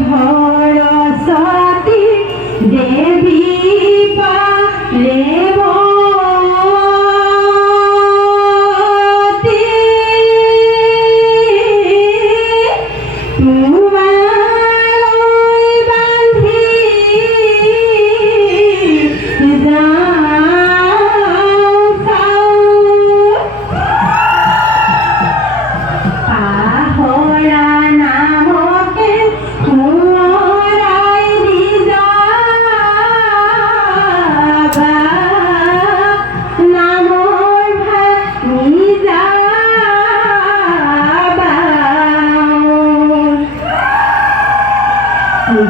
সরস্বতী দেবী পালে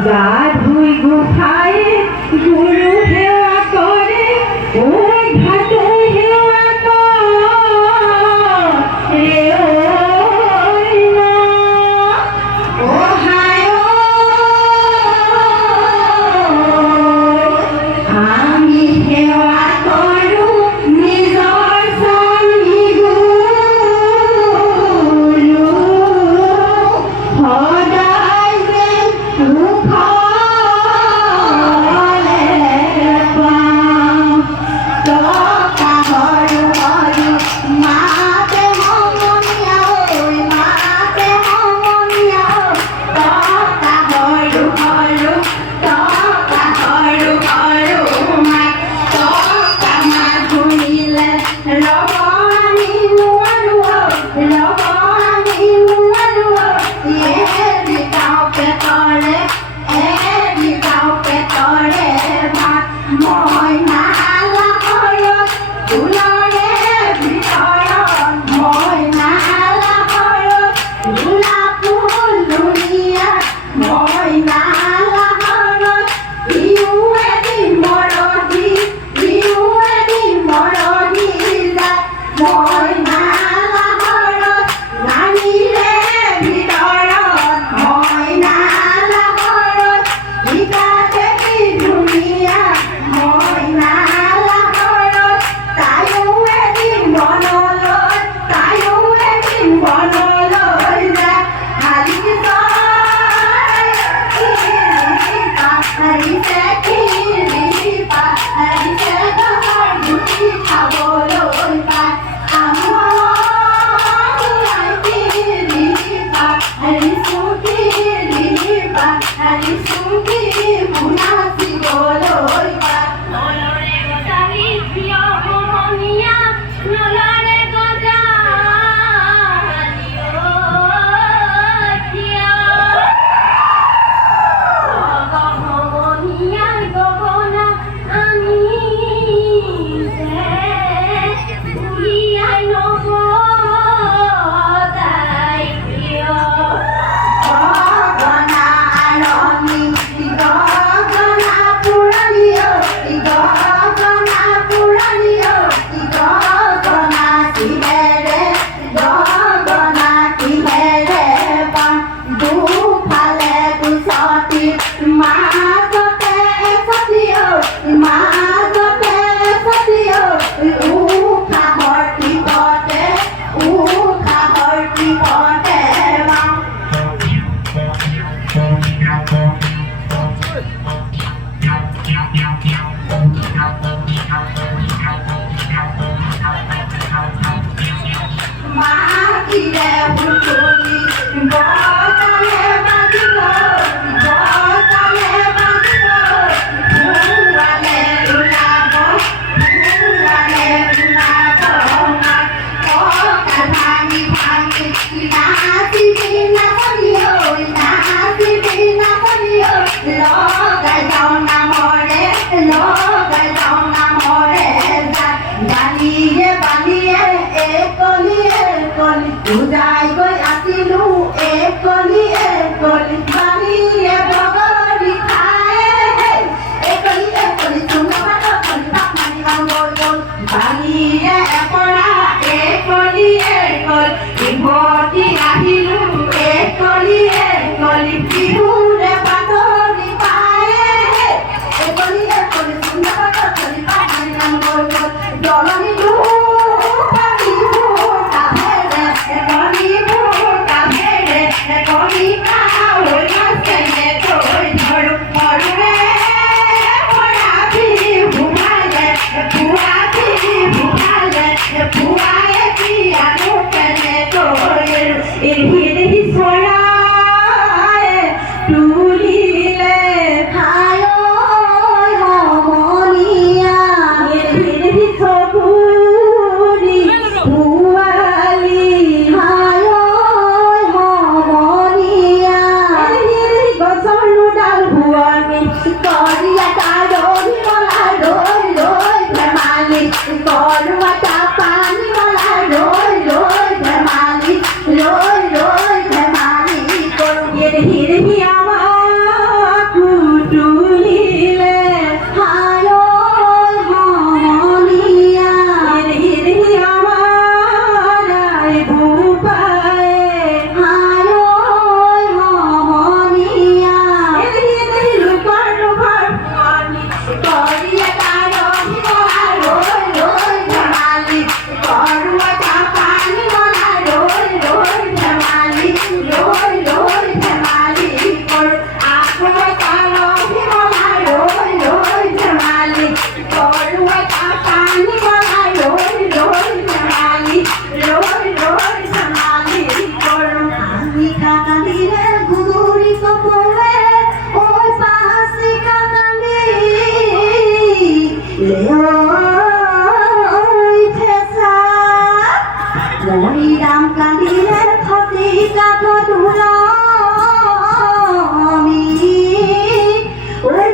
গা ধুই গুঠাই গুরু হেওয়া করে ওই ঘাটে হেওয়া করে ও হায় আমি হেওয়া করু নিজর স্বামী গুরু সদায় যেন বালিয়ে বালিয়ে কলি উদাই গৈ আছিলো এক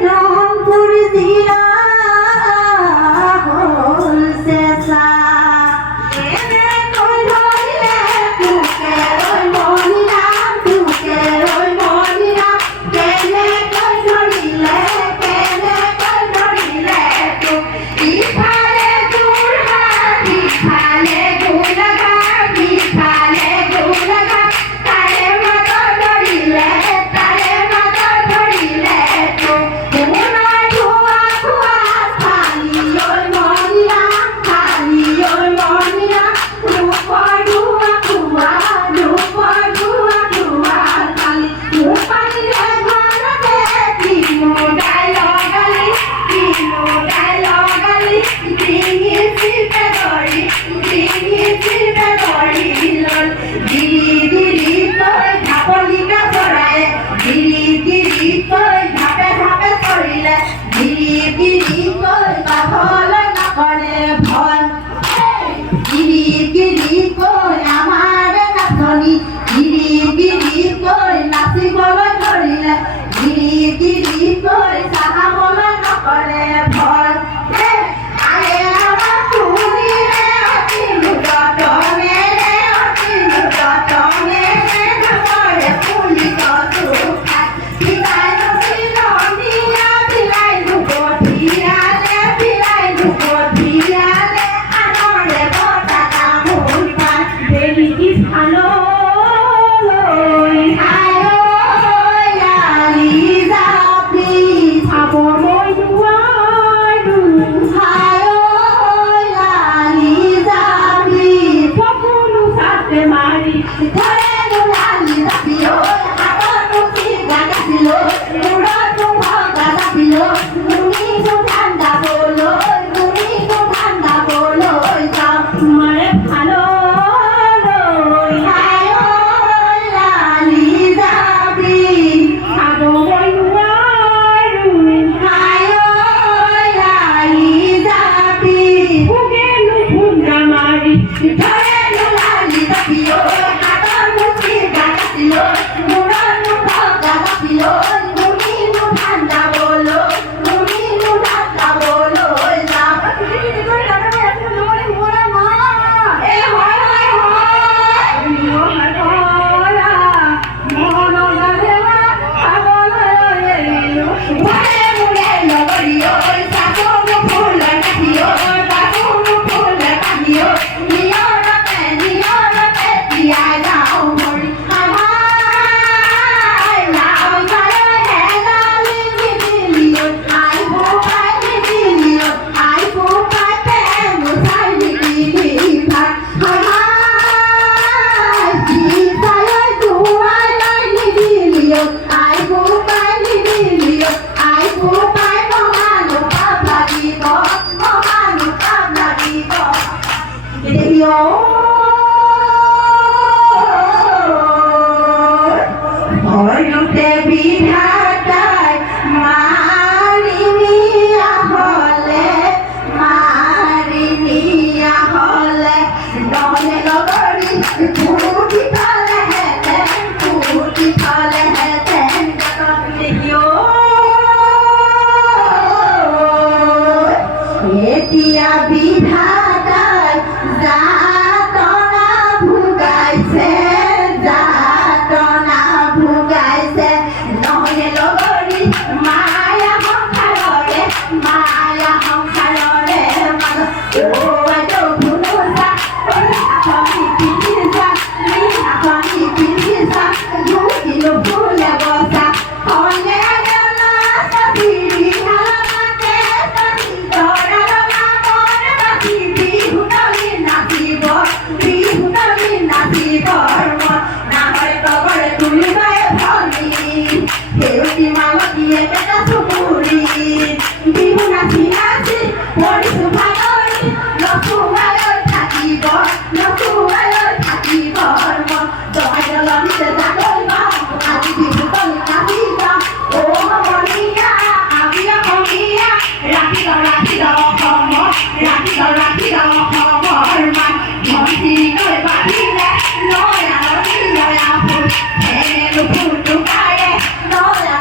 রংপুর জিলা হলসে সা এনে কই ধরিলে তুকে ওই মনিরা তুকে ওই মনিরা কেনে কই ধরিলে তু ইফালে দুলহা ইফালে দুলহা ইফালে দুলহা তারে মত ধরিলে তু মুনা ধোয়া ধোয়া খালি ওই মনিরা রূপা ধোয়া ধোয়া খালি মুপাইলে ঘরতে কিনু ডায়লগালি ডিঙিতে দড়ি লল গিরি কই ধাপলিকা চড়ায় গিরি কই ধাপে চড়িলে গিরি কই বাহল নকরে ভয় গিরি কই আমার নাচনি গিরি কই নাচিবলৈ ধৰিলে গিৰি কই চাহাবলৈ নকৰে ভয় আৰে আমাৰ তুলিৰে অতিলু যতনেৰে নকৰে পুলি গছো খাই বিলাই চিলনীয়া বিলাই গঠিয়ালে আনৰে বতাকা মোৰ পান বেলি স্থানলৈ লালি জাপি চাবলৈ নোৱাৰো লালি জাপি সকলো চাতে মাৰি ঘৰেনো লালি জাপি হাততো চিগা গাছিলো মূৰতো ভগা জাপিলো মুনিটো ঠাণ্ডা বলৈ যাওঁ তোমাৰে ভাললৈ লালি জাপি চাবলৈ নোৱাৰো লালি জাপি ভোগেনো ভোগা মাৰি ধৰেনো লালি জাপি হাতৰ মুঠি গাছিলো মূৰতো ভগা জাপিলো মুনিটো ঠাণ্ডা বলৈ যাওঁ হয়তে বিধাতাই মাৰি নিয়া হলে নহলে লগৰী ফুটি থলেহেঁতেন এতিয়া বিধাতাই যাতনা ভুগাইছে নহলে লগৰী মায়া সংসাৰৰে বিহু নাচি পৰিছো ভাগৰি নচুৱালৈ থাকিব জয় জলনিতে যাগৈ আজি বিহু তলি নাচি যাম সমনীয়া আমি অসমীয়া ৰাখি অসমৰ মান ভণ্টি লৈ বান্ধিলে নয়া ফুল এনে নুফুল পাৰে নয়া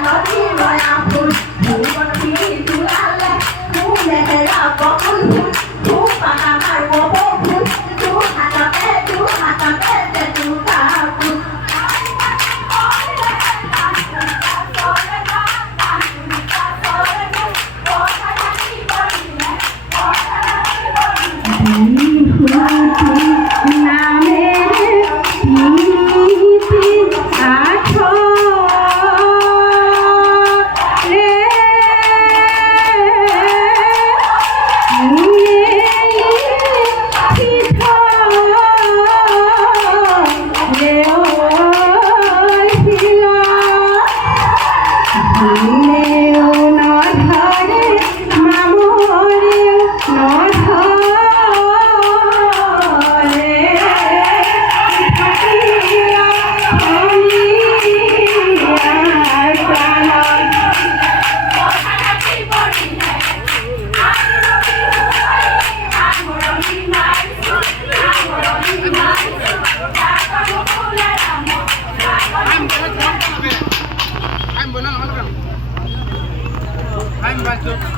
ধনেও নধৰে মামৰেও নধৰে থাকিয়া অনিয়া প্ৰাণ I'm